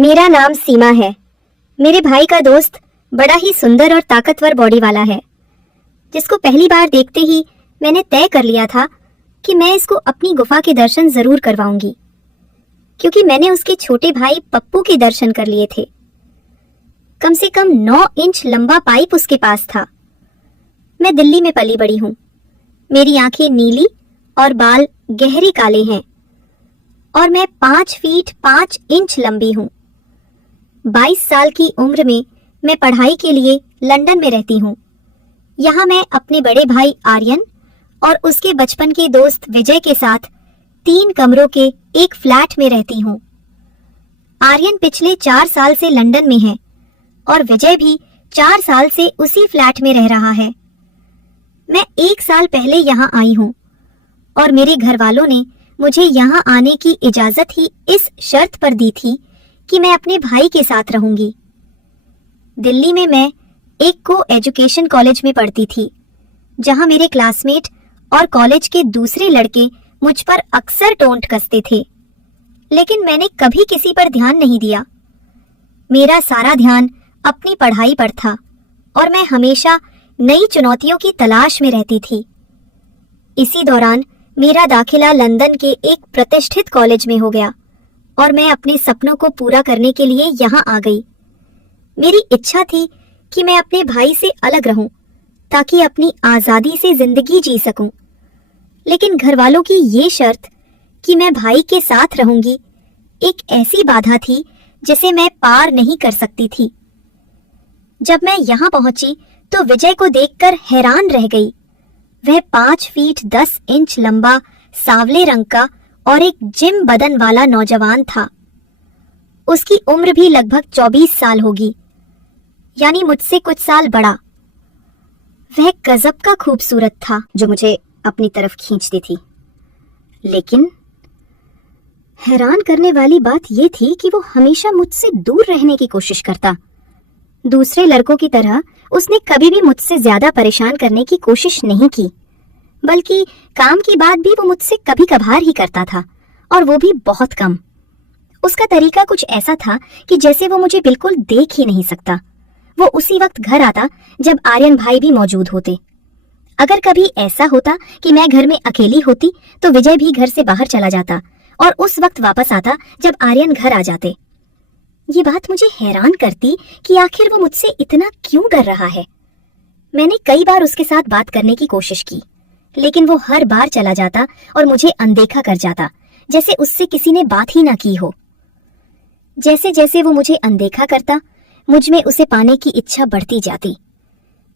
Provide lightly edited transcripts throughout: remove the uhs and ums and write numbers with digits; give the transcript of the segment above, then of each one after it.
मेरा नाम सीमा है। मेरे भाई का दोस्त बड़ा ही सुंदर और ताकतवर बॉडी वाला है, जिसको पहली बार देखते ही मैंने तय कर लिया था कि मैं इसको अपनी गुफा के दर्शन जरूर करवाऊंगी, क्योंकि मैंने उसके छोटे भाई पप्पू के दर्शन कर लिए थे। कम से कम 9 इंच लंबा पाइप उसके पास था। मैं दिल्ली में पली बड़ी हूँ। मेरी आंखें नीली और बाल गहरे काले हैं और मैं 5 फीट 5 इंच लंबी हूँ। 22 साल की उम्र में मैं पढ़ाई के लिए लंदन में रहती हूँ। यहाँ मैं अपने बड़े भाई आर्यन और उसके बचपन के दोस्त विजय के साथ 3 कमरों के एक फ्लैट में रहती हूँ। आर्यन पिछले 4 साल से लंदन में है और विजय भी 4 साल से उसी फ्लैट में रह रहा है। मैं 1 साल पहले यहाँ आई हूँ और मेरे घर वालों ने मुझे यहाँ आने की इजाजत ही इस शर्त पर दी थी कि मैं अपने भाई के साथ रहूंगी। दिल्ली में मैं एक को एजुकेशन कॉलेज में पढ़ती थी, जहां मेरे क्लासमेट और कॉलेज के दूसरे लड़के मुझ पर अक्सर टोंट कसते थे, लेकिन मैंने कभी किसी पर ध्यान नहीं दिया। मेरा सारा ध्यान अपनी पढ़ाई पर था और मैं हमेशा नई चुनौतियों की तलाश में रहती थी। इसी दौरान मेरा दाखिला लंदन के एक प्रतिष्ठित कॉलेज में हो गया और मैं अपने सपनों को पूरा करने के लिए यहाँ आ गई। मेरी इच्छा थी कि मैं अपने भाई से अलग रहूं ताकि अपनी आजादी से जिंदगी जी सकूं, लेकिन घर वालों की ये शर्त कि मैं भाई के साथ रहूंगी एक ऐसी बाधा थी जिसे मैं पार नहीं कर सकती थी। जब मैं यहाँ पहुंची तो विजय को देखकर हैरान रह गई। वह 5 फीट 10 इंच लंबा, सांवले रंग का और एक जिम बदन वाला नौजवान था। उसकी उम्र भी लगभग 24 साल होगी, यानी मुझसे कुछ साल बड़ा। वह गजब का खूबसूरत था, जो मुझे अपनी तरफ खींचती थी। लेकिन हैरान करने वाली बात यह थी कि वो हमेशा मुझसे दूर रहने की कोशिश करता। दूसरे लड़कों की तरह उसने कभी भी मुझसे ज्यादा परेशान करने की कोशिश नहीं की, बल्कि काम की बात भी वो मुझसे कभी कभार ही करता था, और वो भी बहुत कम। उसका तरीका कुछ ऐसा था कि जैसे वो मुझे बिल्कुल देख ही नहीं सकता। वो उसी वक्त घर आता जब आर्यन भाई भी मौजूद होते। अगर कभी ऐसा होता कि मैं घर में अकेली होती तो विजय भी घर से बाहर चला जाता और उस वक्त वापस आता जब आर्यन घर आ जाते। ये बात मुझे हैरान करती कि आखिर वो मुझसे इतना क्यों डर रहा है। मैंने कई बार उसके साथ बात करने की कोशिश की, लेकिन वो हर बार चला जाता और मुझे अनदेखा कर जाता, जैसे उससे किसी ने बात ही ना की हो। जैसे जैसे वो मुझे अनदेखा करता, मुझ में उसे पाने की इच्छा बढ़ती जाती।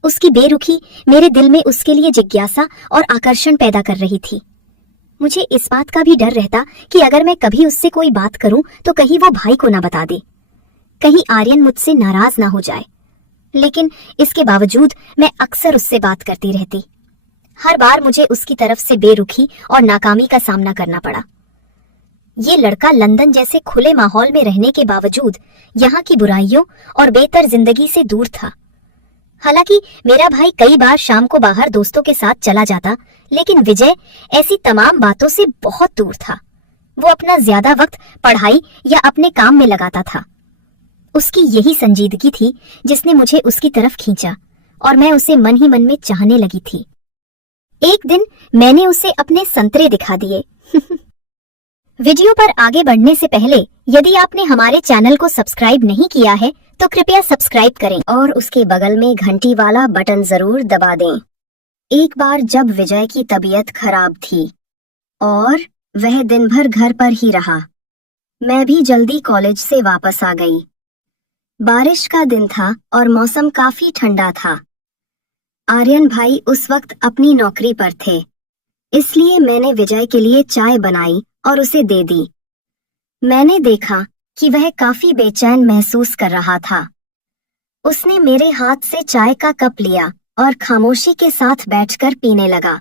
उसकी बेरुखी मेरे दिल में उसके लिए जिज्ञासा और आकर्षण पैदा कर रही थी। मुझे इस बात का भी डर रहता कि अगर मैं कभी उससे कोई बात करूं तो कहीं वो भाई को ना बता दे, कहीं आर्यन मुझसे नाराज ना हो जाए। लेकिन इसके बावजूद मैं अक्सर उससे बात करती रहती। हर बार मुझे उसकी तरफ से बेरुखी और नाकामी का सामना करना पड़ा। ये लड़का लंदन जैसे खुले माहौल में रहने के बावजूद यहाँ की बुराइयों और बेहतर जिंदगी से दूर था। हालांकि मेरा भाई कई बार शाम को बाहर दोस्तों के साथ चला जाता, लेकिन विजय ऐसी तमाम बातों से बहुत दूर था। वो अपना ज्यादा वक्त पढ़ाई या अपने काम में लगाता था। उसकी यही संजीदगी थी जिसने मुझे उसकी तरफ खींचा और मैं उसे मन ही मन में चाहने लगी थी। एक दिन मैंने उसे अपने संतरे दिखा दिए। वीडियो पर आगे बढ़ने से पहले यदि आपने हमारे चैनल को सब्सक्राइब नहीं किया है तो कृपया सब्सक्राइब करें और उसके बगल में घंटी वाला बटन जरूर दबा दें। एक बार जब विजय की तबीयत खराब थी और वह दिन भर घर पर ही रहा, मैं भी जल्दी कॉलेज से वापस आ गई। बारिश का दिन था और मौसम काफी ठंडा था। आर्यन भाई उस वक्त अपनी नौकरी पर थे, इसलिए मैंने विजय के लिए चाय बनाई और उसे दे दी। मैंने देखा कि वह काफी बेचैन महसूस कर रहा था। उसने मेरे हाथ से चाय का कप लिया और खामोशी के साथ बैठकर पीने लगा।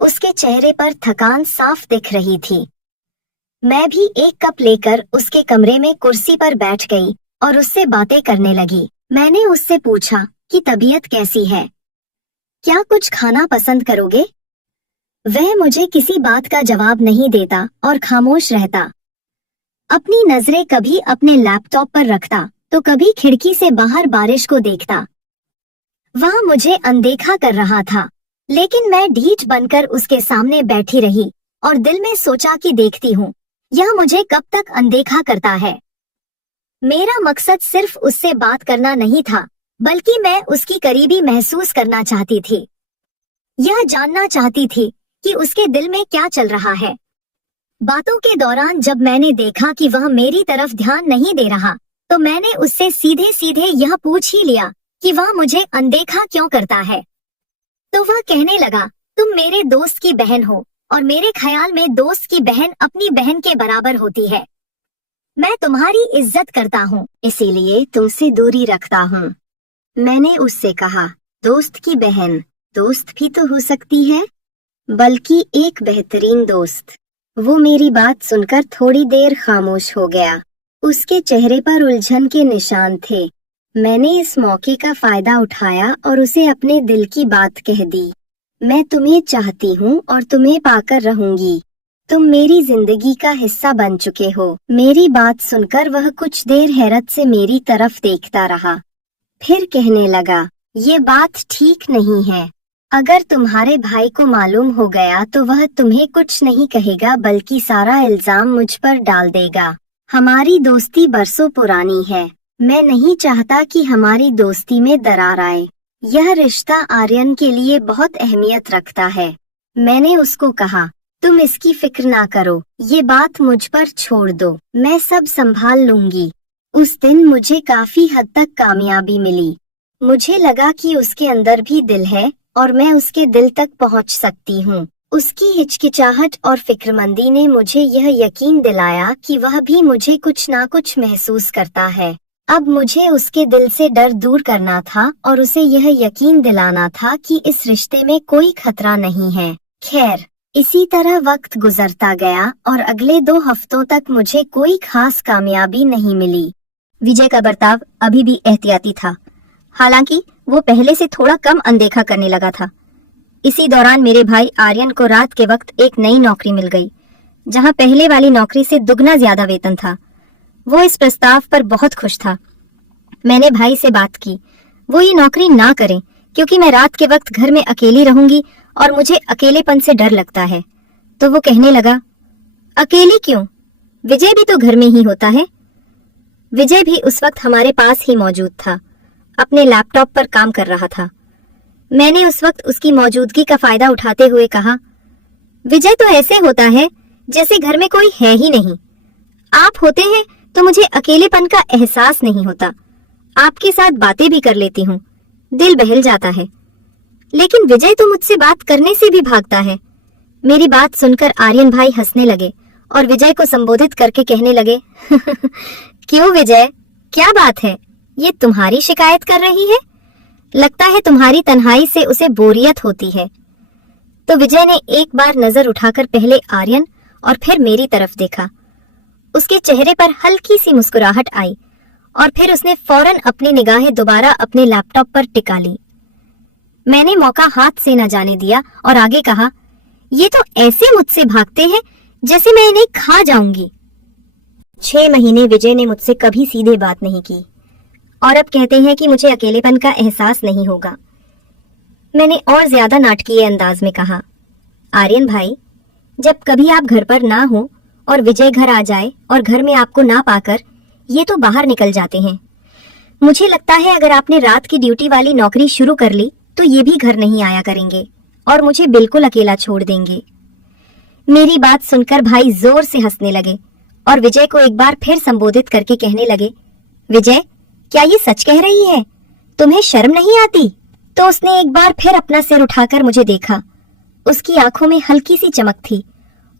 उसके चेहरे पर थकान साफ दिख रही थी। मैं भी एक कप लेकर उसके कमरे में कुर्सी पर बैठ गई और उससे बातें करने लगी। मैंने उससे पूछा कि तबीयत कैसी है, क्या कुछ खाना पसंद करोगे? वह मुझे किसी बात का जवाब नहीं देता और खामोश रहता। अपनी नजरें कभी अपने लैपटॉप पर रखता तो कभी खिड़की से बाहर बारिश को देखता। वह मुझे अनदेखा कर रहा था, लेकिन मैं ढीठ बनकर उसके सामने बैठी रही और दिल में सोचा कि देखती हूँ यह मुझे कब तक अनदेखा करता है। मेरा मकसद सिर्फ उससे बात करना नहीं था, बल्कि मैं उसकी करीबी महसूस करना चाहती थी। यह जानना चाहती थी कि उसके दिल में क्या चल रहा है। बातों के दौरान जब मैंने देखा कि वह मेरी तरफ ध्यान नहीं दे रहा, तो मैंने उससे सीधे सीधे यह पूछ ही लिया कि वह मुझे अनदेखा क्यों करता है। तो वह कहने लगा, तुम मेरे दोस्त की बहन हो और मेरे ख्याल में दोस्त की बहन अपनी बहन के बराबर होती है। मैं तुम्हारी इज्जत करता हूँ, इसीलिए तुमसे दूरी रखता हूँ। मैंने उससे कहा, दोस्त की बहन दोस्त भी तो हो सकती है, बल्कि एक बेहतरीन दोस्त। वो मेरी बात सुनकर थोड़ी देर खामोश हो गया। उसके चेहरे पर उलझन के निशान थे। मैंने इस मौके का फायदा उठाया और उसे अपने दिल की बात कह दी। मैं तुम्हें चाहती हूँ और तुम्हें पाकर रहूंगी। तुम मेरी जिंदगी का हिस्सा बन चुके हो। मेरी बात सुनकर वह कुछ देर हैरत से मेरी तरफ देखता रहा, फिर कहने लगा, ये बात ठीक नहीं है। अगर तुम्हारे भाई को मालूम हो गया तो वह तुम्हें कुछ नहीं कहेगा, बल्कि सारा इल्जाम मुझ पर डाल देगा। हमारी दोस्ती बरसों पुरानी है। मैं नहीं चाहता कि हमारी दोस्ती में दरार आए। यह रिश्ता आर्यन के लिए बहुत अहमियत रखता है। मैंने उसको कहा, तुम इसकी फिक्र ना करो, ये बात मुझ पर छोड़ दो, मैं सब संभाल लूंगी। उस दिन मुझे काफी हद तक कामयाबी मिली। मुझे लगा कि उसके अंदर भी दिल है और मैं उसके दिल तक पहुंच सकती हूँ। उसकी हिचकिचाहट और फिक्रमंदी ने मुझे यह यकीन दिलाया कि वह भी मुझे कुछ ना कुछ महसूस करता है। अब मुझे उसके दिल से डर दूर करना था और उसे यह यकीन दिलाना था कि इस रिश्ते में कोई खतरा नहीं है। खैर, इसी तरह वक्त गुजरता गया और अगले 2 हफ्तों तक मुझे कोई खास कामयाबी नहीं मिली। विजय का बर्ताव अभी भी एहतियाती था, हालांकि वो पहले से थोड़ा कम अनदेखा करने लगा था। इसी दौरान मेरे भाई आर्यन को रात के वक्त एक नई नौकरी मिल गई, जहां पहले वाली नौकरी से दुगना ज्यादा वेतन था। वो इस प्रस्ताव पर बहुत खुश था। मैंने भाई से बात की, वो ये नौकरी ना करें क्योंकि मैं रात के वक्त घर में अकेली रहूंगी और मुझे अकेलेपन से डर लगता है। तो वो कहने लगा, अकेली क्यों, विजय भी तो घर में ही होता है। विजय भी उस वक्त हमारे पास ही मौजूद था, अपने लैपटॉप पर काम कर रहा था। मैंने उस वक्त उसकी मौजूदगी का फायदा उठाते हुए कहा, विजय तो ऐसे होता है जैसे घर में कोई है ही नहीं। आप होते हैं तो मुझे अकेलेपन का एहसास नहीं होता। आपके साथ बातें भी कर लेती हूँ, दिल बहल जाता है। लेकिन विजय तो मुझसे बात करने से भी भागता है। मेरी बात सुनकर आर्यन भाई हंसने लगे और विजय को संबोधित करके कहने लगे, क्यों विजय, क्या बात है, ये तुम्हारी शिकायत कर रही है? लगता है तुम्हारी तन्हाई से उसे बोरियत होती है। तो विजय ने एक बार नजर उठाकर पहले आर्यन और फिर मेरी तरफ देखा। उसके चेहरे पर हल्की सी मुस्कुराहट आई और फिर उसने फौरन अपनी निगाहें दोबारा अपने लैपटॉप पर टिका ली। मैंने मौका हाथ से न जाने दिया और आगे कहा, ये तो ऐसे मुझसे भागते हैं जैसे मैं इन्हें खा जाऊंगी। 6 महीने विजय ने मुझसे कभी सीधे बात नहीं की और अब कहते हैं कि मुझे अकेलेपन का एहसास नहीं होगा। मैंने और ज्यादा नाटकीय अंदाज में कहा, आर्यन भाई, जब कभी आप घर पर ना हो और विजय घर आ जाए और घर में आपको ना पाकर ये तो बाहर निकल जाते हैं। मुझे लगता है अगर आपने रात की ड्यूटी वाली नौकरी शुरू कर ली तो ये भी घर नहीं आया करेंगे और मुझे बिल्कुल अकेला छोड़ देंगे। मेरी बात सुनकर भाई जोर से हंसने लगे और विजय को एक बार फिर संबोधित करके कहने लगे, विजय, क्या ये सच कह रही है? तुम्हें शर्म नहीं आती? तो उसने एक बार फिर अपना सिर उठाकर मुझे देखा। उसकी आंखों में हल्की सी चमक थी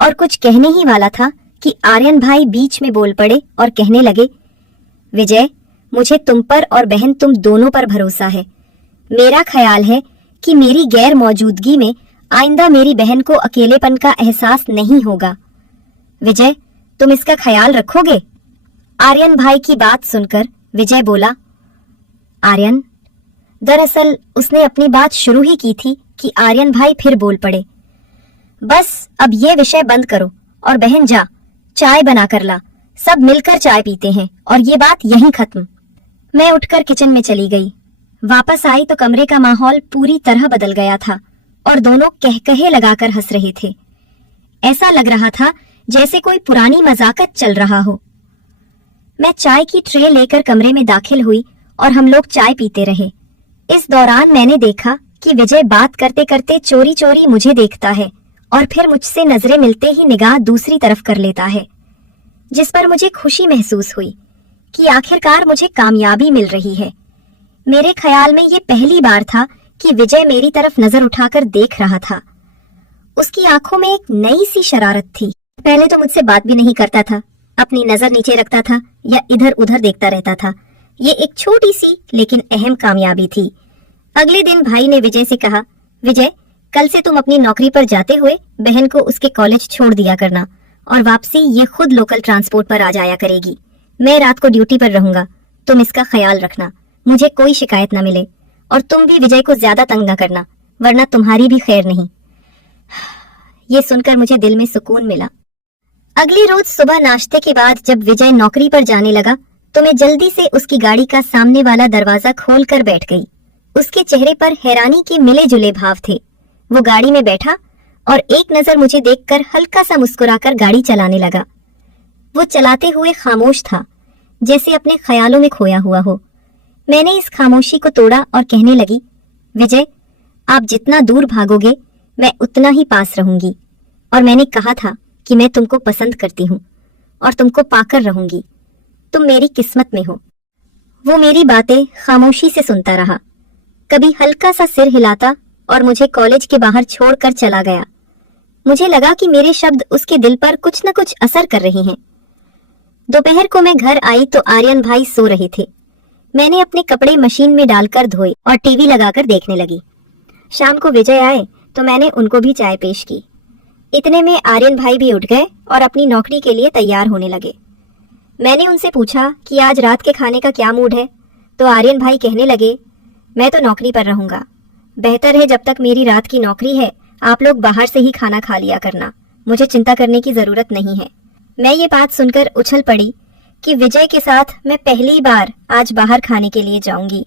और कुछ कहने ही वाला था कि आर्यन भाई बीच में बोल पड़े और कहने लगे, विजय, मुझे तुम पर और बहन तुम दोनों पर भरोसा है। मेरा ख्याल है कि मेरी गैर मौजूदगी में आइंदा मेरी बहन को अकेलेपन का एहसास नहीं होगा। विजय, तुम इसका ख्याल रखोगे? आर्यन भाई की बात सुनकर विजय बोला, आर्यन। दरअसल उसने अपनी बात शुरू ही की थी कि आर्यन भाई फिर बोल पड़े, बस अब ये विषय बंद करो और बहन जा, चाय बना कर ला, सब मिलकर चाय पीते हैं और ये बात यहीं खत्म। मैं उठकर किचन में चली गई। वापस आई तो कमरे का माहौल पूरी तरह बदल गया था और दोनों कहकहे लगाकर हंस रहे थे। ऐसा लग रहा था जैसे कोई पुरानी मजाकत चल रहा हो। मैं चाय की ट्रे लेकर कमरे में दाखिल हुई और हम लोग चाय पीते रहे। इस दौरान मैंने देखा कि विजय बात करते करते चोरी चोरी मुझे देखता है और फिर मुझसे नजरें मिलते ही निगाह दूसरी तरफ कर लेता है, जिस पर मुझे खुशी महसूस हुई कि आखिरकार मुझे कामयाबी मिल रही है। मेरे ख्याल में ये पहली बार था कि विजय मेरी तरफ नजर उठाकर देख रहा था। उसकी आंखों में एक नई सी शरारत थी। पहले तो मुझसे बात भी नहीं करता था, अपनी नजर नीचे रखता था या इधर उधर देखता रहता था। ये एक छोटी सी लेकिन अहम कामयाबी थी। अगले दिन भाई ने विजय से कहा, विजय, कल से तुम अपनी नौकरी पर जाते हुए बहन को उसके कॉलेज छोड़ दिया करना और वापसी ये खुद लोकल ट्रांसपोर्ट पर आ जाया करेगी। मैं रात को ड्यूटी पर रहूंगा, तुम इसका ख्याल रखना, मुझे कोई शिकायत न मिले। और तुम भी विजय को ज्यादा तंग न करना, वरना तुम्हारी भी खैर नहीं। ये सुनकर मुझे दिल में सुकून मिला। अगली रोज सुबह नाश्ते के बाद जब विजय नौकरी पर जाने लगा तो मैं जल्दी से उसकी गाड़ी का सामने वाला दरवाजा खोलकर बैठ गई। उसके चेहरे पर हैरानी के मिले जुले भाव थे। वो गाड़ी में बैठा और एक नजर मुझे देखकर हल्का सा मुस्कुराकर गाड़ी चलाने लगा। वो चलाते हुए खामोश था, जैसे अपने ख्यालों में खोया हुआ हो। मैंने इस खामोशी को तोड़ा और कहने लगी, विजय, आप जितना दूर भागोगे मैं उतना ही पास रहूंगी। और मैंने कहा था कि मैं तुमको पसंद करती हूँ और तुमको पाकर रहूंगी। तुम मेरी किस्मत में हो। वो मेरी बातें खामोशी से सुनता रहा, कभी हल्का सा सिर हिलाता और मुझे कॉलेज के बाहर छोड़कर चला गया। मुझे लगा कि मेरे शब्द उसके दिल पर कुछ न कुछ असर कर रहे हैं। दोपहर को मैं घर आई तो आर्यन भाई सो रहे थे। मैंने अपने कपड़े मशीन में डालकर धोए और टीवी लगाकर देखने लगी। शाम को विजय आए तो मैंने उनको भी चाय पेश की। इतने में आर्यन भाई भी उठ गए और अपनी नौकरी के लिए तैयार होने लगे। मैंने उनसे पूछा कि आज रात के खाने का क्या मूड है, तो आर्यन भाई कहने लगे, मैं तो नौकरी पर रहूंगा। बेहतर है जब तक मेरी रात की नौकरी है आप लोग बाहर से ही खाना खा लिया करना, मुझे चिंता करने की जरूरत नहीं है। मैं ये बात सुनकर उछल पड़ी कि विजय के साथ मैं पहली बार आज बाहर खाने के लिए जाऊंगी।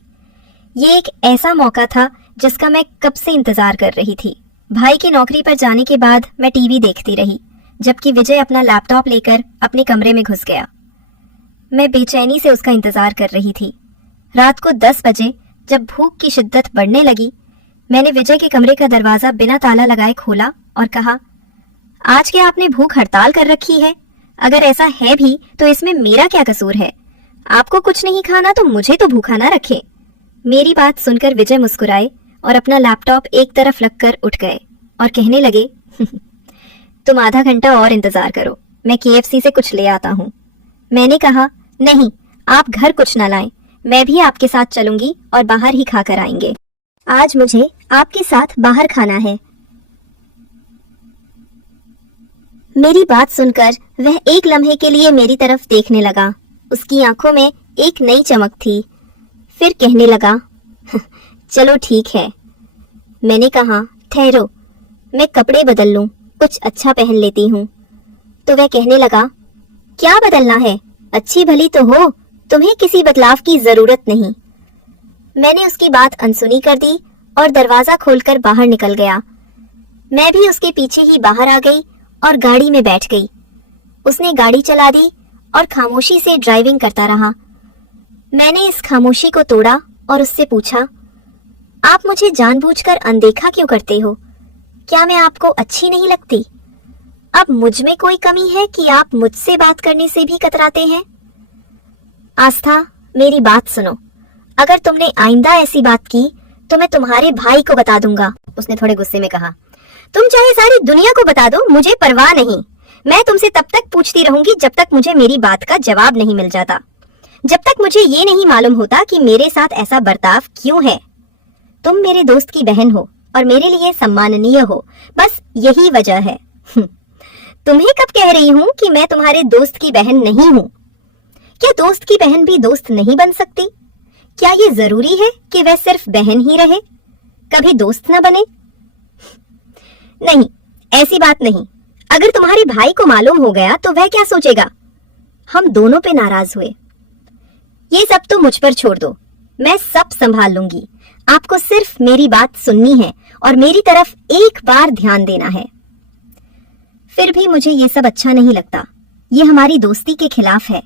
ये एक ऐसा मौका था जिसका मैं कब से इंतजार कर रही थी। भाई की नौकरी पर जाने के बाद मैं टीवी देखती रही, जबकि विजय अपना लैपटॉप लेकर अपने कमरे में घुस गया। मैं बेचैनी से उसका इंतजार कर रही थी। रात को 10 बजे जब भूख की शिद्दत बढ़ने लगी, मैंने विजय के कमरे का दरवाजा बिना ताला लगाए खोला और कहा, आज क्या आपने भूख हड़ताल कर रखी है? अगर ऐसा है भी तो इसमें मेरा क्या कसूर है? आपको कुछ नहीं खाना तो मुझे तो भूखा ना रखे। मेरी बात सुनकर विजय मुस्कुराए और अपना लैपटॉप एक तरफ रखकर उठ गए और कहने लगे, तुम आधा घंटा और इंतजार करो, मैं KFC से कुछ ले आता हूँ। मैंने कहा, नहीं, आप घर कुछ ना लाएं, मैं भी आपके साथ चलूंगी और बाहर ही खाकर आएंगे। आज मुझे आपके साथ बाहर खाना है। मेरी बात सुनकर वह एक लम्हे के लिए मेरी तरफ देखने लगा। उसकी आंखों में एक नई चमक थी। फिर कहने लगा, चलो ठीक है। मैंने कहा, ठहरो, मैं कपड़े बदल लूं, कुछ अच्छा पहन लेती हूँ। तो वह कहने लगा, क्या बदलना है? अच्छी भली तो हो, तुम्हें किसी बदलाव की जरूरत नहीं। मैंने उसकी बात अनसुनी कर दी और दरवाजा खोलकर बाहर निकल गया। मैं भी उसके पीछे ही बाहर आ गई और गाड़ी में बैठ गई। उसने गाड़ी चला दी और खामोशी से ड्राइविंग करता रहा। मैंने इस खामोशी को तोड़ा और उससे पूछा, आप मुझे जानबूझकर अनदेखा क्यों करते हो? क्या मैं आपको अच्छी नहीं लगती? अब मुझ में कोई कमी है कि आप मुझसे बात करने से भी कतराते हैं? आस्था, मेरी बात सुनो। अगर तुमने आइंदा ऐसी बात की तो मैं तुम्हारे भाई को बता दूंगा। उसने थोड़े गुस्से में कहा, तुम चाहे सारी दुनिया को बता दो, मुझे परवाह नहीं। मैं तुमसे तब तक पूछती रहूंगी जब तक मुझे मेरी बात का जवाब नहीं मिल जाता, जब तक मुझे ये नहीं मालूम होता कि मेरे साथ ऐसा बर्ताव क्यों है। तुम मेरे दोस्त की बहन हो और मेरे लिए सम्माननीय हो, बस यही वजह है। तुम्हें कब कह रही हूँ कि मैं तुम्हारे दोस्त की बहन नहीं हूँ? क्या दोस्त की बहन भी दोस्त नहीं बन सकती? क्या ये जरूरी है कि वह सिर्फ बहन ही रहे, कभी दोस्त न बने? नहीं, ऐसी बात नहीं। अगर तुम्हारे भाई को मालूम हो गया तो वह क्या सोचेगा? हम दोनों पे नाराज हुए। ये सब तो मुझ पर छोड़ दो, मैं सब संभाल लूंगी। आपको सिर्फ मेरी बात सुननी है और मेरी तरफ एक बार ध्यान देना है। फिर भी मुझे ये सब अच्छा नहीं लगता। ये हमारी दोस्ती के खिलाफ है।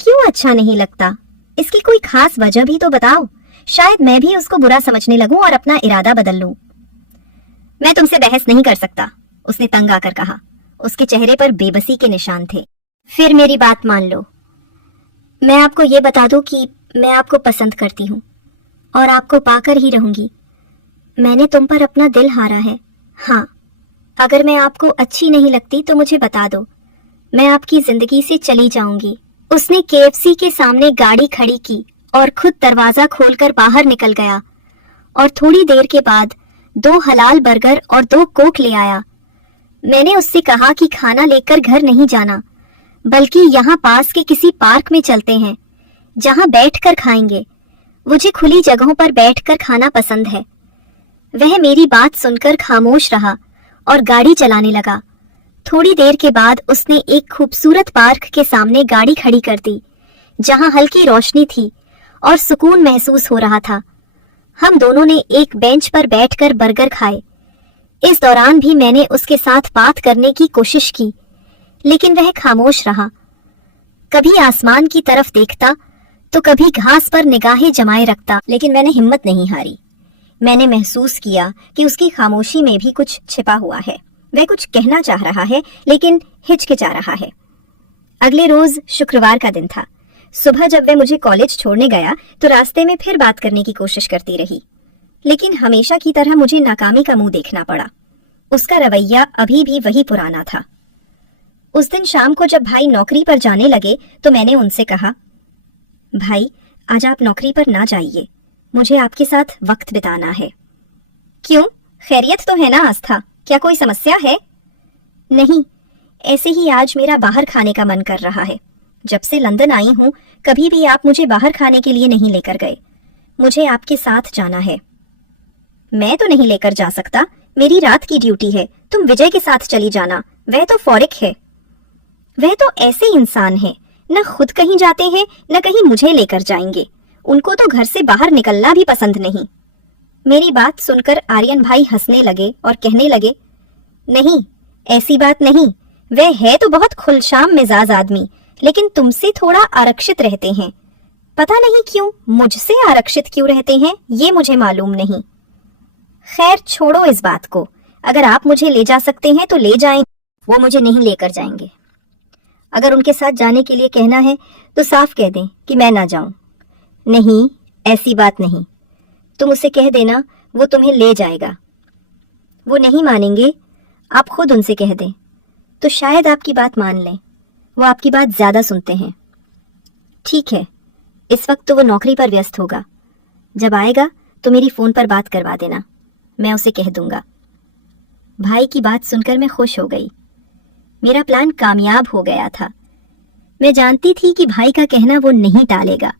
क्यों अच्छा नहीं लगता? इसकी कोई खास वजह भी तो बताओ। शायद मैं भी उसको बुरा समझने लगूं और अपना इरादा बदल लूं। मैं तुमसे बहस नहीं कर सकता, उसने तंग आकर कहा। उसके चेहरे पर बेबसी के निशान थे। फिर मेरी बात मान लो। मैं आपको ये बता दूं कि मैं आपको पसंद करती हूँ और आपको पाकर ही रहूंगी। मैंने तुम पर अपना दिल हारा है। हाँ, अगर मैं आपको अच्छी नहीं लगती तो मुझे बता दो, मैं आपकी जिंदगी से चली जाऊंगी। उसने केएफसी के सामने गाड़ी खड़ी की और खुद दरवाजा खोलकर बाहर निकल गया और थोड़ी देर के बाद 2 हलाल बर्गर और 2 कोक ले आया। मैंने उससे कहा कि खाना लेकर घर नहीं जाना, बल्कि यहाँ पास के किसी पार्क में चलते हैं जहाँ बैठकर खाएंगे। मुझे खुली जगहों पर बैठकर खाना पसंद है। वह मेरी बात सुनकर खामोश रहा और गाड़ी चलाने लगा। थोड़ी देर के बाद उसने एक खूबसूरत पार्क के सामने गाड़ी खड़ी कर दी, जहां हल्की रोशनी थी और सुकून महसूस हो रहा था। हम दोनों ने एक बेंच पर बैठकर बर्गर खाए। इस दौरान भी मैंने उसके साथ बात करने की कोशिश की, लेकिन वह खामोश रहा। कभी आसमान की तरफ देखता तो कभी घास पर निगाहें जमाए रखता, लेकिन मैंने हिम्मत नहीं हारी। मैंने महसूस किया कि उसकी खामोशी में भी कुछ छिपा हुआ है। वह कुछ कहना चाह रहा है, लेकिन हिचकिचा रहा है। अगले रोज शुक्रवार का दिन था। सुबह जब वह मुझे कॉलेज छोड़ने गया तो रास्ते में फिर बात करने की कोशिश करती रही, लेकिन हमेशा की तरह मुझे नाकामी का मुंह देखना पड़ा। उसका रवैया अभी भी वही पुराना था। उस दिन शाम को जब भाई नौकरी पर जाने लगे तो मैंने उनसे कहा, भाई आज आप नौकरी पर ना जाइए, मुझे आपके साथ वक्त बिताना है। क्यों, खैरियत तो है ना आस्था? क्या कोई समस्या है? नहीं, ऐसे ही आज मेरा बाहर खाने का मन कर रहा है। जब से लंदन आई हूँ कभी भी आप मुझे बाहर खाने के लिए नहीं लेकर गए। मुझे आपके साथ जाना है। मैं तो नहीं लेकर जा सकता, मेरी रात की ड्यूटी है। तुम विजय के साथ चली जाना, वह तो फॉरिक है। वह तो ऐसे इंसान है, न खुद कहीं जाते हैं न कहीं मुझे लेकर जाएंगे। उनको तो घर से बाहर निकलना भी पसंद नहीं। मेरी बात सुनकर आर्यन भाई हंसने लगे और कहने लगे, नहीं, ऐसी बात नहीं। वह है तो बहुत खुलशाम मिजाज आदमी, लेकिन तुमसे थोड़ा आरक्षित रहते हैं। पता नहीं क्यों मुझसे आरक्षित क्यों रहते हैं, ये मुझे मालूम नहीं। खैर छोड़ो इस बात को। अगर आप मुझे ले जा सकते हैं तो ले जाएं। वो मुझे नहीं लेकर जाएंगे। अगर उनके साथ जाने के लिए कहना है तो साफ कह दें कि मैं ना जाऊं। नहीं, ऐसी बात नहीं। तुम उसे कह देना, वो तुम्हें ले जाएगा। वो नहीं मानेंगे, आप खुद उनसे कह दें तो शायद आपकी बात मान लें। वो आपकी बात ज्यादा सुनते हैं। ठीक है, इस वक्त तो वो नौकरी पर व्यस्त होगा। जब आएगा तो मेरी फोन पर बात करवा देना, मैं उसे कह दूंगा। भाई की बात सुनकर मैं खुश हो गई। मेरा प्लान कामयाब हो गया था। मैं जानती थी कि भाई का कहना वो नहीं टालेगा।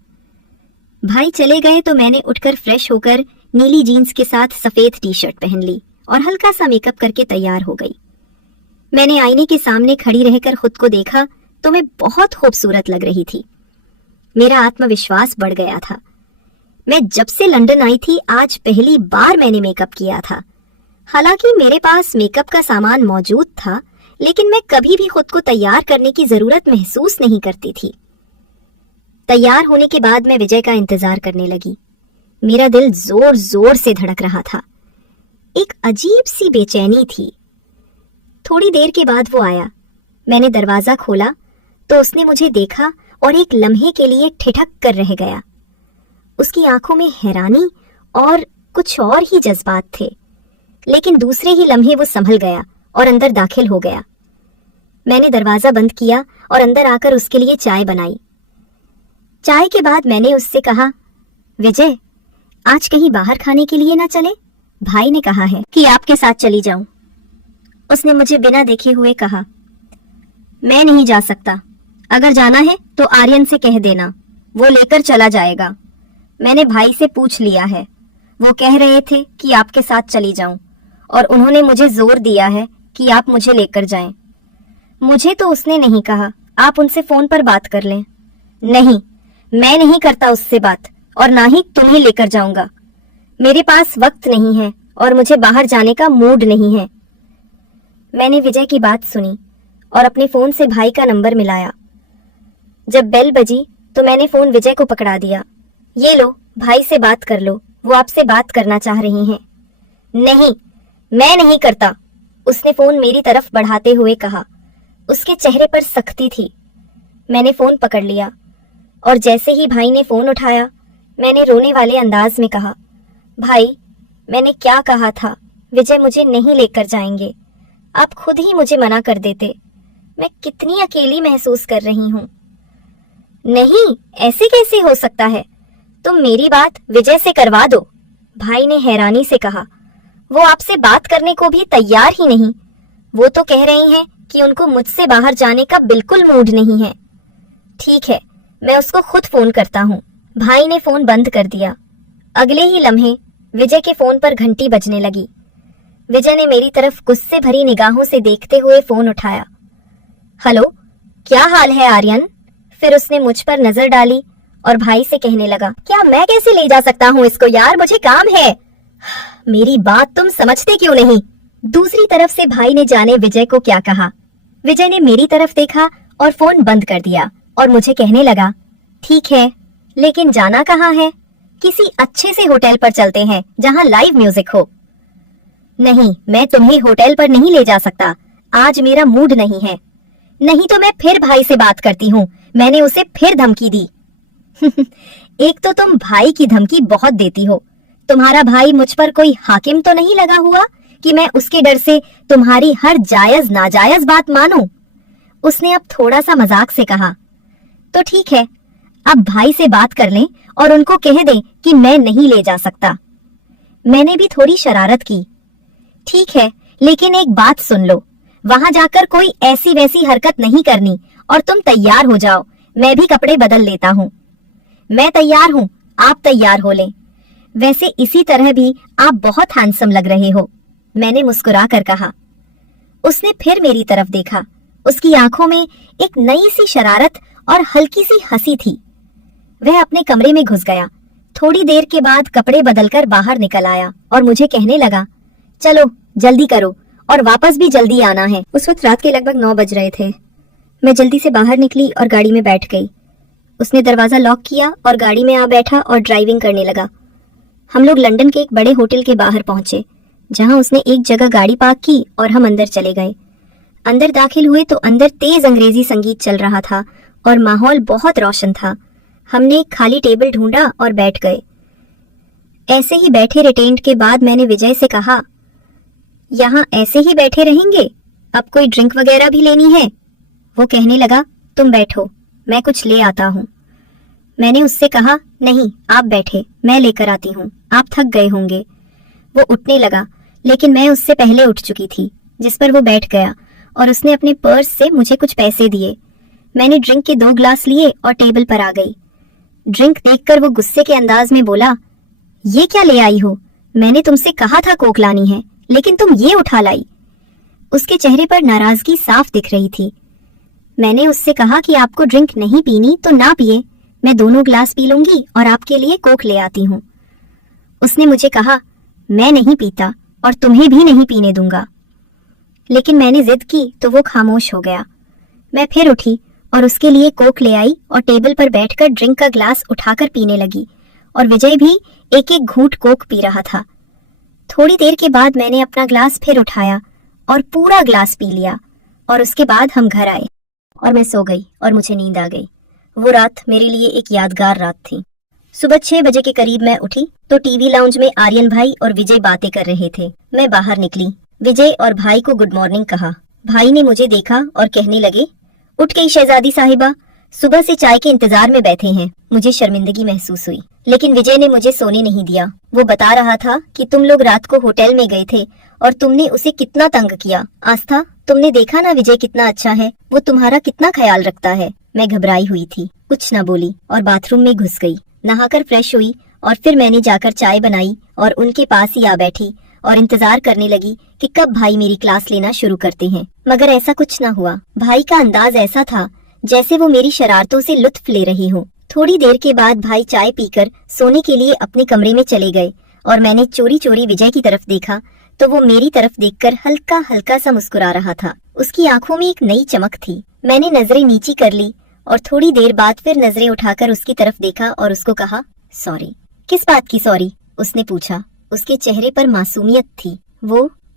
भाई चले गए तो मैंने उठकर फ्रेश होकर नीली जीन्स के साथ सफेद टी शर्ट पहन ली और हल्का सा मेकअप करके तैयार हो गई। मैंने आईने के सामने खड़ी रहकर खुद को देखा तो मैं बहुत खूबसूरत लग रही थी। मेरा आत्मविश्वास बढ़ गया था। मैं जब से लंदन आई थी आज पहली बार मैंने मेकअप किया था। हालांकि मेरे पास मेकअप का सामान मौजूद था, लेकिन मैं कभी भी खुद को तैयार करने की जरूरत महसूस नहीं करती थी। तैयार होने के बाद मैं विजय का इंतजार करने लगी। मेरा दिल जोर जोर से धड़क रहा था। एक अजीब सी बेचैनी थी। थोड़ी देर के बाद वो आया। मैंने दरवाजा खोला तो उसने मुझे देखा और एक लम्हे के लिए ठिठक कर रह गया। उसकी आंखों में हैरानी और कुछ और ही जज्बात थे, लेकिन दूसरे ही लम्हे वो संभल गया और अंदर दाखिल हो गया। मैंने दरवाजा बंद किया और अंदर आकर उसके लिए चाय बनाई। चाय के बाद मैंने उससे कहा, विजय, आज कहीं बाहर खाने के लिए ना चले? भाई ने कहा है कि आपके साथ चली जाऊं। उसने मुझे बिना देखे हुए कहा, मैं नहीं जा सकता। अगर जाना है तो आर्यन से कह देना, वो लेकर चला जाएगा। मैंने भाई से पूछ लिया है, वो कह रहे थे कि आपके साथ चली जाऊं और उन्होंने मुझे जोर दिया है कि आप मुझे लेकर जाएं। मुझे तो उसने नहीं कहा, आप उनसे फोन पर बात कर लें। नहीं, मैं नहीं करता उससे बात, और ना ही तुम्हें लेकर जाऊंगा। मेरे पास वक्त नहीं है और मुझे बाहर जाने का मूड नहीं है। मैंने विजय की बात सुनी और अपने फोन से भाई का नंबर मिलाया। जब बेल बजी तो मैंने फोन विजय को पकड़ा दिया। ये लो, भाई से बात कर लो, वो आपसे बात करना चाह रही हैं। नहीं, मैं नहीं करता, उसने फोन मेरी तरफ बढ़ाते हुए कहा। उसके चेहरे पर सख्ती थी। मैंने फोन पकड़ लिया और जैसे ही भाई ने फोन उठाया, मैंने रोने वाले अंदाज में कहा, भाई, मैंने क्या कहा था, विजय मुझे नहीं लेकर जाएंगे। आप खुद ही मुझे मना कर देते। मैं कितनी अकेली महसूस कर रही हूँ। नहीं, ऐसे कैसे हो सकता है? तुम मेरी बात विजय से करवा दो, भाई ने हैरानी से कहा। वो आपसे बात करने को भी तैयार ही नहीं। वो तो कह रही हैं कि उनको मुझसे बाहर जाने का बिल्कुल मूड नहीं है। ठीक है, मैं उसको खुद फोन करता हूँ। भाई ने फोन बंद कर दिया। अगले ही लम्हे विजय के फोन पर घंटी बजने लगी। विजय ने मेरी तरफ गुस्से भरी निगाहों से देखते हुए फोन उठाया। हेलो, क्या हाल है आर्यन? फिर उसने मुझ पर नजर डाली और भाई से कहने लगा, क्या मैं कैसे ले जा सकता हूँ इसको यार, मुझे काम है। मेरी बात तुम समझते क्यों नहीं? दूसरी तरफ से भाई ने जाने विजय को क्या कहा। विजय ने मेरी तरफ देखा और फोन बंद कर दिया और मुझे कहने लगा, ठीक है, लेकिन जाना कहाँ है? किसी अच्छे से होटल पर चलते हैं जहाँ लाइव म्यूजिक हो। नहीं, मैं तुम्हें होटल पर नहीं ले जा सकता, आज मेरा मूड नहीं है। नहीं तो मैं फिर भाई से बात करती हूँ, मैंने उसे फिर धमकी दी। एक तो तुम भाई की धमकी बहुत देती हो। तुम्हारा भाई मुझ पर कोई हाकिम तो नहीं लगा हुआ कि मैं उसके डर से तुम्हारी हर जायज नाजायज बात मानूं? उसने अब थोड़ा सा मजाक से कहा। तो ठीक है, अब भाई से बात कर लें और उनको कह दें कि मैं नहीं ले जा सकता। मैंने भी थोड़ी शरारत की। ठीक है, लेकिन एक बात सुन लो, वहां जाकर कोई ऐसी वैसी हरकत नहीं करनी और तुम तैयार हो जाओ, मैं भी कपड़े बदल लेता हूँ। मैं तैयार हूँ, आप तैयार हो लें। वैसे इसी तरह भी आप बहुत हैंडसम लग रहे हो, मैंने मुस्कुरा कर कहा। उसने फिर मेरी तरफ देखा। उसकी आंखों में एक नई सी शरारत और हल्की सी हंसी थी। वह अपने कमरे में घुस गया। थोड़ी देर के बाद कपड़े बदलकर बाहर निकल आया और मुझे कहने लगा, चलो जल्दी करो और वापस भी जल्दी आना है। उस वक्त रात के लगभग 9 बज रहे थे। मैं जल्दी से बाहर निकली और गाड़ी में बैठ गई। उसने दरवाजा लॉक किया और गाड़ी में आ बैठा और ड्राइविंग करने लगा। हम लोग लंदन के एक बड़े होटल के बाहर पहुंचे, जहां उसने एक जगह गाड़ी पार्क की और हम अंदर चले गए। अंदर दाखिल हुए तो अंदर तेज अंग्रेजी संगीत चल रहा था और माहौल बहुत रोशन था। हमने एक खाली टेबल ढूंढा और बैठ गए। ऐसे ही बैठे रिटेंट के बाद मैंने विजय से कहा, यहाँ ऐसे ही बैठे रहेंगे? अब कोई ड्रिंक वगैरह भी लेनी है? वो कहने लगा, तुम बैठो, मैं कुछ ले आता हूँ। मैंने उससे कहा, नहीं, आप बैठे, मैं लेकर आती हूँ, आप थक गए होंगे। वो उठने लगा, लेकिन मैं उससे पहले उठ चुकी थी, जिस पर वो बैठ गया और उसने अपने पर्स से मुझे कुछ पैसे दिए। मैंने ड्रिंक के 2 ग्लास लिए और टेबल पर आ गई। ड्रिंक देखकर वो गुस्से के अंदाज में बोला, ये क्या ले आई हो? मैंने तुमसे कहा था कोक लानी है, लेकिन तुम ये उठा लाई। उसके चेहरे पर नाराजगी साफ दिख रही थी। मैंने उससे कहा कि आपको ड्रिंक नहीं पीनी तो ना पिए, मैं 2 ग्लास पी लूंगी और आपके लिए कोक ले आती हूँ। उसने मुझे कहा, मैं नहीं पीता और तुम्हें भी नहीं पीने दूंगा। लेकिन मैंने जिद की तो वो खामोश हो गया। मैं फिर उठी और उसके लिए कोक ले आई और टेबल पर बैठकर ड्रिंक का ग्लास उठाकर पीने लगी और विजय भी एक एक घूंट कोक पी रहा था। थोड़ी देर के बाद मैंने अपना ग्लास फिर उठाया और पूरा ग्लास पी लिया और उसके बाद हम घर आए और मैं सो गई और मुझे नींद आ गई। वो रात मेरे लिए एक यादगार रात थी। सुबह 6 बजे के करीब मैं उठी तो टीवी लाउंज में आर्यन भाई और विजय बातें कर रहे थे। मैं बाहर निकली, विजय और भाई को गुड मॉर्निंग कहा। भाई ने मुझे देखा और कहने लगे, उठ गई शहजादी साहिबा, सुबह से चाय के इंतजार में बैठे हैं। मुझे शर्मिंदगी महसूस हुई, लेकिन विजय ने मुझे सोने नहीं दिया। वो बता रहा था कि तुम लोग रात को होटल में गए थे और तुमने उसे कितना तंग किया। आस्था, तुमने देखा ना विजय कितना अच्छा है, वो तुम्हारा कितना ख्याल रखता है। मैं घबराई हुई थी, कुछ न बोली और बाथरूम में घुस गई। नहाकर फ्रेश हुई और फिर मैंने जाकर चाय बनाई और उनके पास ही आ बैठी और इंतजार करने लगी कि कब भाई मेरी क्लास लेना शुरू करते हैं। मगर ऐसा कुछ न हुआ। भाई का अंदाज ऐसा था जैसे वो मेरी शरारतों से लुत्फ ले रही हूँ। थोड़ी देर के बाद भाई चाय पीकर सोने के लिए अपने कमरे में चले गए और मैंने चोरी चोरी विजय की तरफ देखा तो वो मेरी तरफ देखकर हल्का हल्का सा मुस्कुरा रहा था। उसकी आंखों में एक नई चमक थी। मैंने नजरें नीची कर ली और थोड़ी देर बाद फिर नजरें उठाकर उसकी तरफ देखा और उसको कहा, सॉरी। किस बात की सॉरी? उसने पूछा। उसके चेहरे पर मासूमियत थी।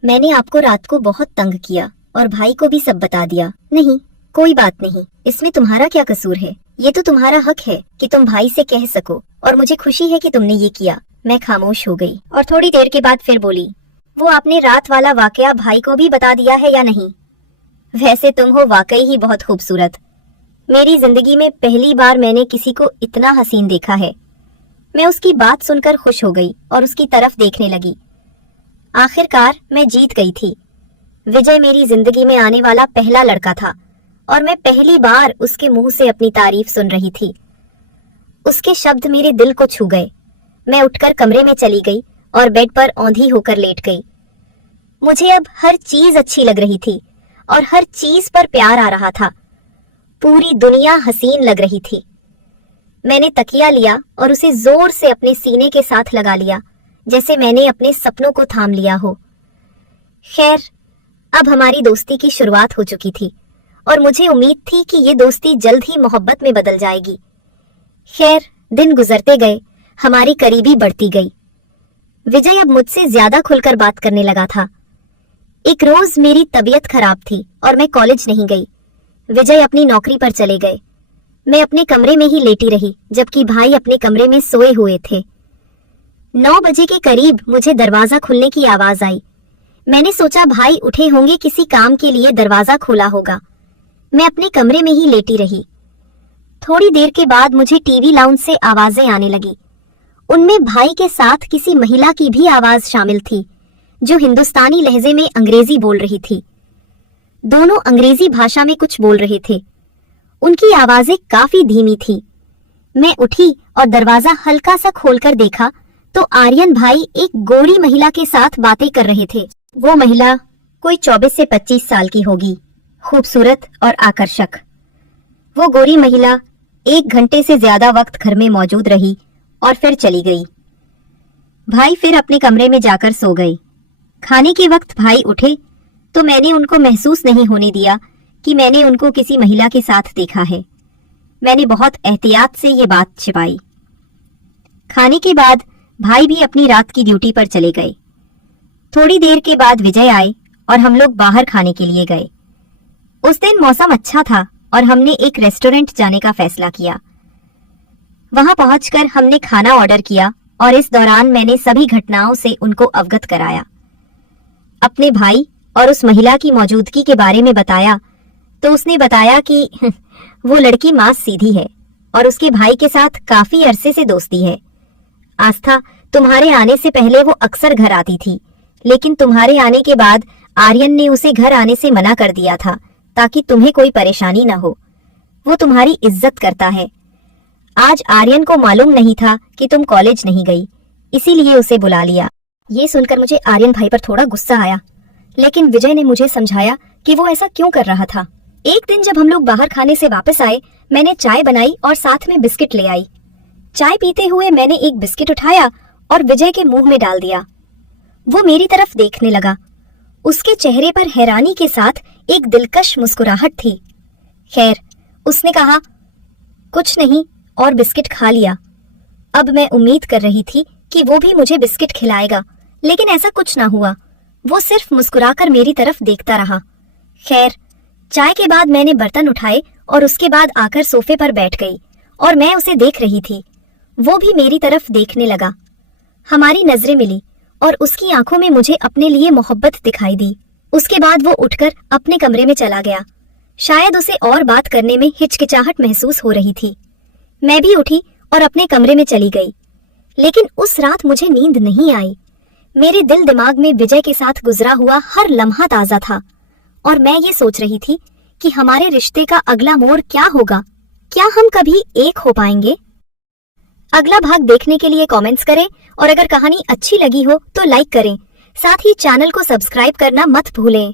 मैंने आपको रात को बहुत तंग किया और भाई को भी सब बता दिया। नहीं, कोई बात नहीं, इसमें तुम्हारा क्या कसूर है? ये तो तुम्हारा हक है कि तुम भाई से कह सको और मुझे खुशी है कि तुमने ये किया। मैं खामोश हो गई और थोड़ी देर के बाद फिर बोली, वो आपने रात वाला वाकया भाई को भी बता दिया है या नहीं? वैसे तुम हो वाकई ही बहुत खूबसूरत। मेरी जिंदगी में पहली बार मैंने किसी को इतना हसीन देखा है। मैं उसकी बात सुनकर खुश हो गई और उसकी तरफ देखने लगी। आखिरकार मैं जीत गई थी। विजय मेरी जिंदगी में आने वाला पहला लड़का था और मैं पहली बार उसके मुंह से अपनी तारीफ सुन रही थी। उसके शब्द मेरे दिल को छू गए। मैं उठकर कमरे में चली गई और बेड पर औंधी होकर लेट गई। मुझे अब हर चीज अच्छी लग रही थी और हर चीज पर प्यार आ रहा था। पूरी दुनिया हसीन लग रही थी। मैंने तकिया लिया और उसे जोर से अपने सीने के साथ लगा लिया, जैसे मैंने अपने सपनों को थाम लिया हो। खैर, अब हमारी दोस्ती की शुरुआत हो चुकी थी और मुझे उम्मीद थी कि ये दोस्ती जल्द ही मोहब्बत में बदल जाएगी। खैर, दिन गुजरते गए, हमारी करीबी बढ़ती गई। विजय अब मुझसे ज्यादा खुलकर बात करने लगा था। एक रोज मेरी तबीयत खराब थी और मैं कॉलेज नहीं गई। विजय अपनी नौकरी पर चले गए। मैं अपने कमरे में ही लेटी रही, जबकि भाई अपने कमरे में सोए हुए थे। 9 बजे के करीब मुझे दरवाजा खुलने की आवाज आई। मैंने सोचा भाई उठे होंगे, किसी काम के लिए दरवाजा खोला होगा। मैं अपने कमरे में ही लेटी रही। थोड़ी देर के बाद मुझे टीवी लाउंज से आवाजें आने लगी। उनमें भाई के साथ किसी महिला की भी आवाज शामिल थी, जो हिंदुस्तानी लहजे में अंग्रेजी बोल रही थी। दोनों अंग्रेजी भाषा में कुछ बोल रहे थे। उनकी आवाजें काफी धीमी थी। मैं उठी और दरवाजा हल्का सा खोलकर देखा तो आर्यन भाई एक गोरी महिला के साथ बातें कर रहे थे। वो महिला कोई 24 से 25 साल की होगी, खूबसूरत और आकर्षक। वो गोरी महिला 1 घंटे से ज्यादा वक्त घर में मौजूद रही और फिर चली गई। भाई फिर अपने कमरे में जाकर सो गए। खाने के वक्त भाई उठे तो मैंने उनको महसूस नहीं होने दिया कि मैंने उनको किसी महिला के साथ देखा है। मैंने बहुत एहतियात से ये बात छिपाई। खाने के बाद भाई भी अपनी रात की ड्यूटी पर चले गए। थोड़ी देर के बाद विजय आए और हम लोग बाहर खाने के लिए गए। उस दिन मौसम अच्छा था और हमने एक रेस्टोरेंट जाने का फैसला किया। वहां पहुंचकर हमने खाना ऑर्डर किया और इस दौरान मैंने सभी घटनाओं से उनको अवगत कराया। अपने भाई और उस महिला की मौजूदगी के बारे में बताया तो उसने बताया कि वो लड़की मां सीधी है और उसके भाई के साथ काफी अरसे से दोस्ती है। आस्था, तुम्हारे आने से पहले वो अक्सर घर आती थी, लेकिन तुम्हारे आने के बाद आर्यन ने उसे घर आने से मना कर दिया था ताकि तुम्हें कोई परेशानी न हो। वो तुम्हारी इज्जत करता है। आज आर्यन को मालूम नहीं था कि तुम कॉलेज नहीं गई, इसीलिए उसे बुला लिया। ये सुनकर मुझे आर्यन भाई पर थोड़ा गुस्सा आया, लेकिन विजय ने मुझे समझाया कि वो ऐसा क्यों कर रहा था। एक दिन जब हम लोग बाहर खाने से वापस आए, मैंने चाय बनाई और साथ में बिस्किट ले आई। चाय पीते हुए मैंने एक बिस्किट उठाया और विजय के मुंह में डाल दिया। वो मेरी तरफ देखने लगा। उसके चेहरे पर हैरानी के साथ एक दिलकश मुस्कुराहट थी। खैर, उसने कहा, कुछ नहीं, और बिस्किट खा लिया। अब मैं उम्मीद कर रही थी कि वो भी मुझे बिस्किट खिलाएगा, लेकिन ऐसा कुछ ना हुआ। वो सिर्फ मुस्कुराकर मेरी तरफ देखता रहा। खैर, चाय के बाद मैंने बर्तन उठाए और उसके बाद आकर सोफे पर बैठ गई और मैं उसे देख रही थी। वो भी मेरी तरफ देखने लगा। हमारी नजरें मिली और उसकी आंखों में मुझे अपने लिए मोहब्बत दिखाई दी। उसके बाद वो उठकर अपने कमरे में चला गया। शायद उसे और बात करने में हिचकिचाहट महसूस हो रही थी। मैं भी उठी और अपने कमरे में चली गई, लेकिन उस रात मुझे नींद नहीं आई। मेरे दिल दिमाग में विजय के साथ गुजरा हुआ हर लम्हा ताजा था और मैं ये सोच रही थी कि हमारे रिश्ते का अगला मोड़ क्या होगा। क्या हम कभी एक हो पाएंगे? अगला भाग देखने के लिए कमेंट्स करें और अगर कहानी अच्छी लगी हो तो लाइक करें। साथ ही चैनल को सब्सक्राइब करना मत भूलें।